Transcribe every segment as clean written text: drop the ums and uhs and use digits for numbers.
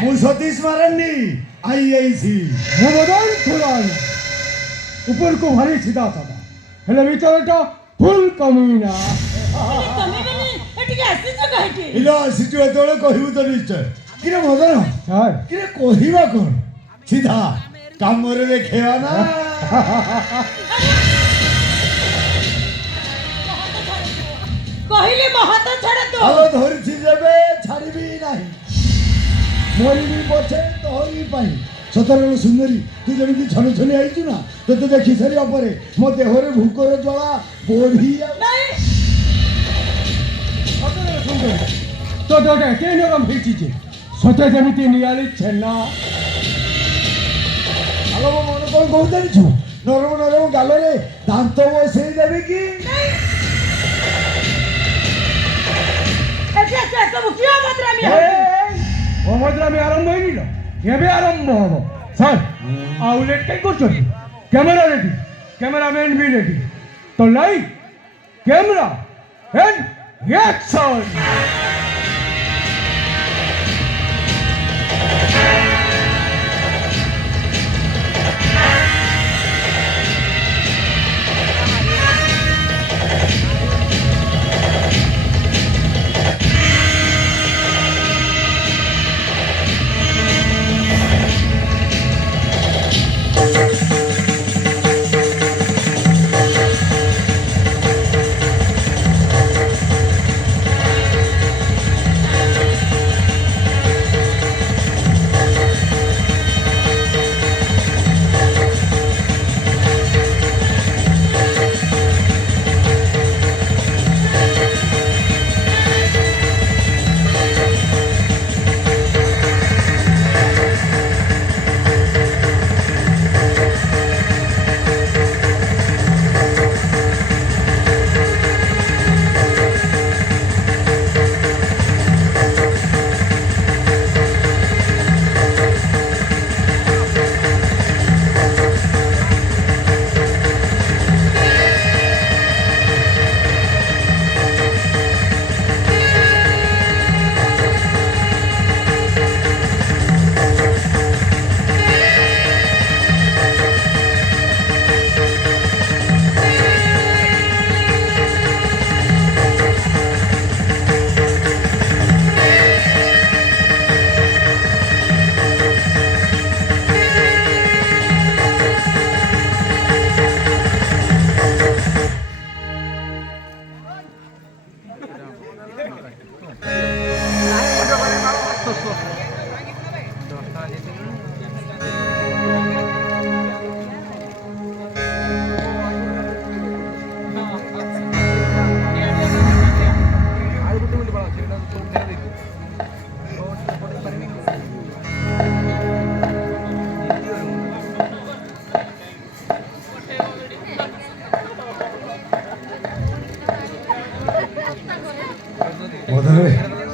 ମୁଁ ସତୀଶ ମାରାଣ୍ଡି ଆଇଆଇସି। ମୁଁ ମଦନ ଖୁରାନା ଉପରକୁ ଭାରି ସିଧା ସାଧା ହେଲେ ଭିତରଟା ଫୁଲ କମିନା। ଇଲୋ ଆସିଛୁ ଏତେବେଳେ କହିବୁ ତ ନିଶ୍ଚୟ। କିରେ ମଦନ ସାର୍ କିରେ କହିବା କ'ଣ ସିଧା କାମରେ ଦେଖେଇବା ନା। କହିଲେ ମହାତ ଛାଡ଼ ତୁ। ଆଲୋ ଧରିଛି ଯେବେ ଛାଡ଼ିବି ନାହିଁ ମରିବି ପଛେ ତୋରି ପାଇଁ। ସତରଣ ସୁନ୍ଦରୀ ତୁ ଯେମିତି ଛନ ଛନି ଆଇଛୁ ନା ତୋତେ ଦେଖି ସାରିବା ପରେ ମୋ ଦେହରେ ଭୋକର ଜ୍ୱାଳା ବଢ଼ି ତ ଦେହଟା ଏତେ ନରମ ହେଇଛି ଯେ ସତେ ଯେମିତି ନିଆଳି ଛେନା। ଆଲୋ ମୋ ମନ କ'ଣ କହୁ ଜାଣିଛୁ ନରମ ନରମ ଗାଲରେ ଦାନ୍ତ ବସେଇ ଦେବି କି। ଅଭଦ୍ରାମୀ ଆରମ୍ଭ ହେଇନି କେବେ ଆରମ୍ଭ ହବ ସାର୍? ଆଉ ଲେଟ୍ କାଇଁ କରୁଛନ୍ତି? କ୍ୟାମେରା ରେଡି, କ୍ୟାମେରାମ୍ୟାନ୍ ବି ରେଡି। ତ light camera and action.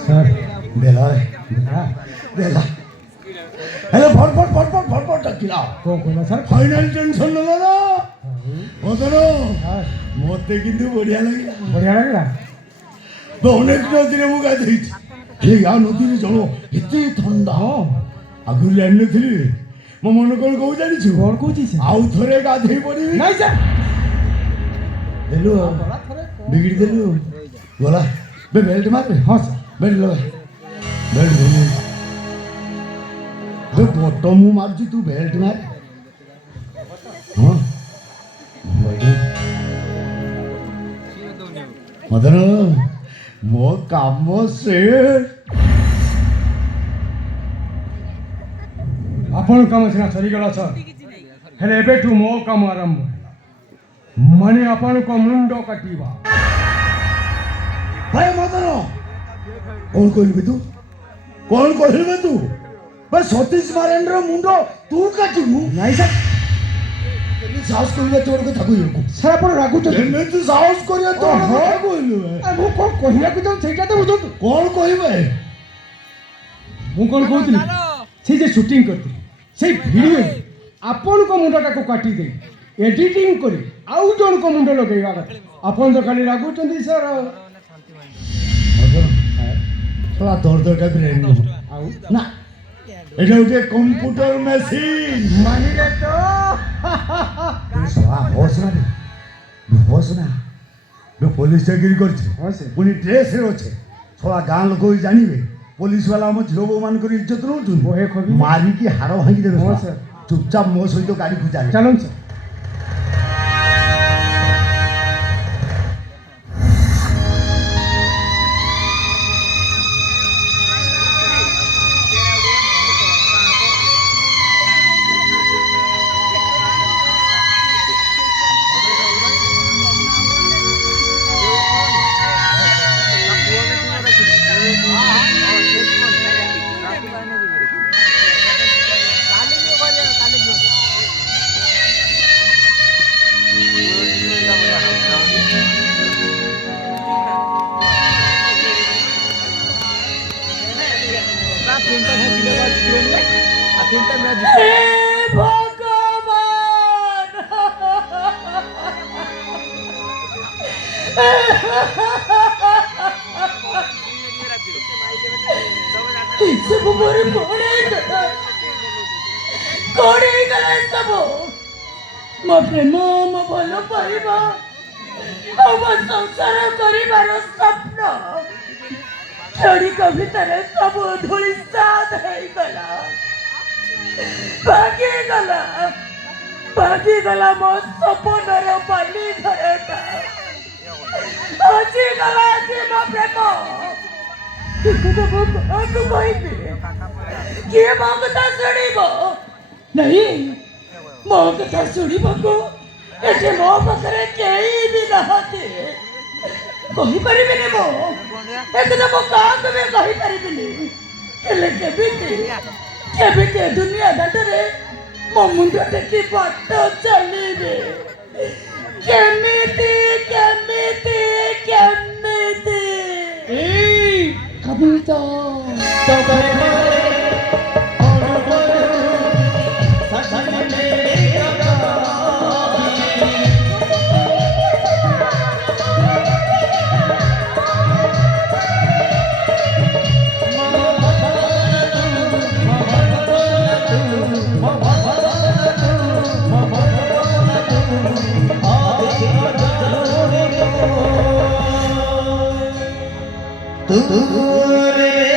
Sir বেলায় বেলা ହେଲେ ଭଟ ଡାକିଲା କ'ଣ କହିଲା ସାର୍? ଫାଇନାଲ ଟେନସନ ନେଲା ନା ମଦନ। ମତେ କିନ୍ତୁ ବଢିଆ ଲାଗିଲା। ବଢ଼ିଆ ଲାଗିଲା। ଅନେକ ନଦୀରେ ମୁଁ ଗାଧେଇଛି ହେଲେ ୟା ନଦୀରେ ଜଳ ଏତେ ଥଣ୍ଡା ଆଗରୁ ଜାଣିନଥିଲି। ମୋ ମନ କ'ଣ କହୁ ଜାଣିଛୁ? କ'ଣ କହୁଛି ସେ? ଆଉ ଥରେ ଗାଧେଇ ପଡ଼ିବି। ନାଇଁ ସାର୍ ଦେଲୁ ବିଗିଡ଼ି ଦେଲୁ ଗଲା ବେ ବେଲ୍ଟ ମାରେ। ହଁ ସାର୍ ବେଲ୍ଟ ଲଗା ବେଲ୍ଟ ଧରି ବେ ବଟ ମୁଁ ମାରୁଛି ତୁ ବେଲ୍ଟ ମାରେ। ହଁ ମଦନ ମୋ କାମ ଶେଷ। ଆପଣ କାମ ସିନା ସରିଗଲା ସାର୍ ହେଲେ ଏବେଠୁ ମୋ କାମ ଆରମ୍ଭ ହେଲା ମାନେ ଆପଣଙ୍କ ମୁଣ୍ଡ କାଟିବା। ଭାଇ ମଦନ କ'ଣ କହିଲୁ ତୁ? କ'ଣ କହିଲୁ ତୁ? ସତୀଶ ମାରାଣ୍ଡିର ମୁଣ୍ଡ ତୁ କାଟିବୁ? ନାଇଁ ସାର୍ ସାହସ କରିବା ତୋର କଥା କହିବାକୁ। ସାର୍ ଆପଣ ରାଗୁଛନ୍ତି? ଏମିତି ସାହସ କରିବା ତୋର କଥା କହିଲୁ? ମୁଁ କ'ଣ କହିବାକୁ ଚାହୁଁ ସେଇଟା ତ ବୁଝନ୍ତୁ। କ'ଣ କହିବେ? ମୁଁ କ'ଣ କହୁଥିଲି ସେ ଯେ ସୁଟିଂ କରିଥିଲି ସେଇ ଭିଡ଼ିଓ ଆପଣଙ୍କ ମୁଣ୍ଡଟାକୁ କାଟିଦେଇ ଏଡିଟିଂ କରି ଆଉ ଜଣଙ୍କ ମୁଣ୍ଡ ଲଗେଇବା କଥା। ଆପଣ ତ ଖାଲି ରାଗୁଛନ୍ତି ସାର୍। ତୋର ଦରଦରଟା ବ୍ରେନ୍ ଆଉ ନା এটা ওটা কম্পিউটার মেশিন মানিলে তো হোস না রে হোস না পুলিশ চাকরি করছে হসে। পুনি ড্রেসে আছে ছোড়া গাঁ লোক জানিবে পুলিশ বালা আমার ঝিও বউ ମାନଙ୍କର ইজ্জত নଉଛନ୍ତି বহে খবি মারিকি হাড় ভাঙি দেবে ହଁ, ଶଳା। ସାର୍। ଚୁପଚାପ ମୋ ସହିତ ଗାଡ଼ି ଖୁଚାରେ ଚାଲୁନ୍ ସାର୍। ସବୁ ମୋର କଣ ହେଇଗଲା ସବୁ ମୋ ପ୍ରେମ ମୋ ଭଲ ପାଇବା ଆଉ ମୋ ସଂସାର କରିବାର ସ୍ୱପ୍ନ କ୍ଷଣିକ ଭିତରେ ସବୁ ଧୂଳିସାତ୍ ହେଇଗଲା ଭାଗିଗଲା ମୋ ସପନର ବାଲି ଘରଟା ହଜିଗଲା ଆଜି ମୋ ପ୍ରେମ କିନ୍ତୁ ମୁଁ କାହାକୁ କହିବି କିଏ ମୋ କଥା ଶୁଣିବ ନାହିଁ ମୋ କଥା ଶୁଣିବାକୁ ଏଠି ମୋ ପାଖରେ କେହି ବି ନାହାନ୍ତି କହିପାରିବିନି ମୁଁ ଏକଦା ମୁଁ କାହାକୁ ବି କହିପାରିବିନି ହେଲେ କେମିତି ଦୁନିଆ ଦାଣ୍ଡରେ ମୋ ମୁଣ୍ଡ ଟେକି ବାଟ ଚାଲିବେ କେମିତି କବିତା तूने